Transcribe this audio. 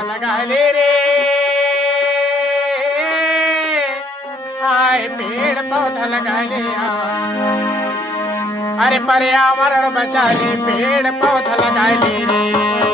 पौधा लगा ले रे, हाय पेड़ पौधा लगा ले। अरे पर्यावरण बचा ले, पेड़ पौधा लगा ले रे।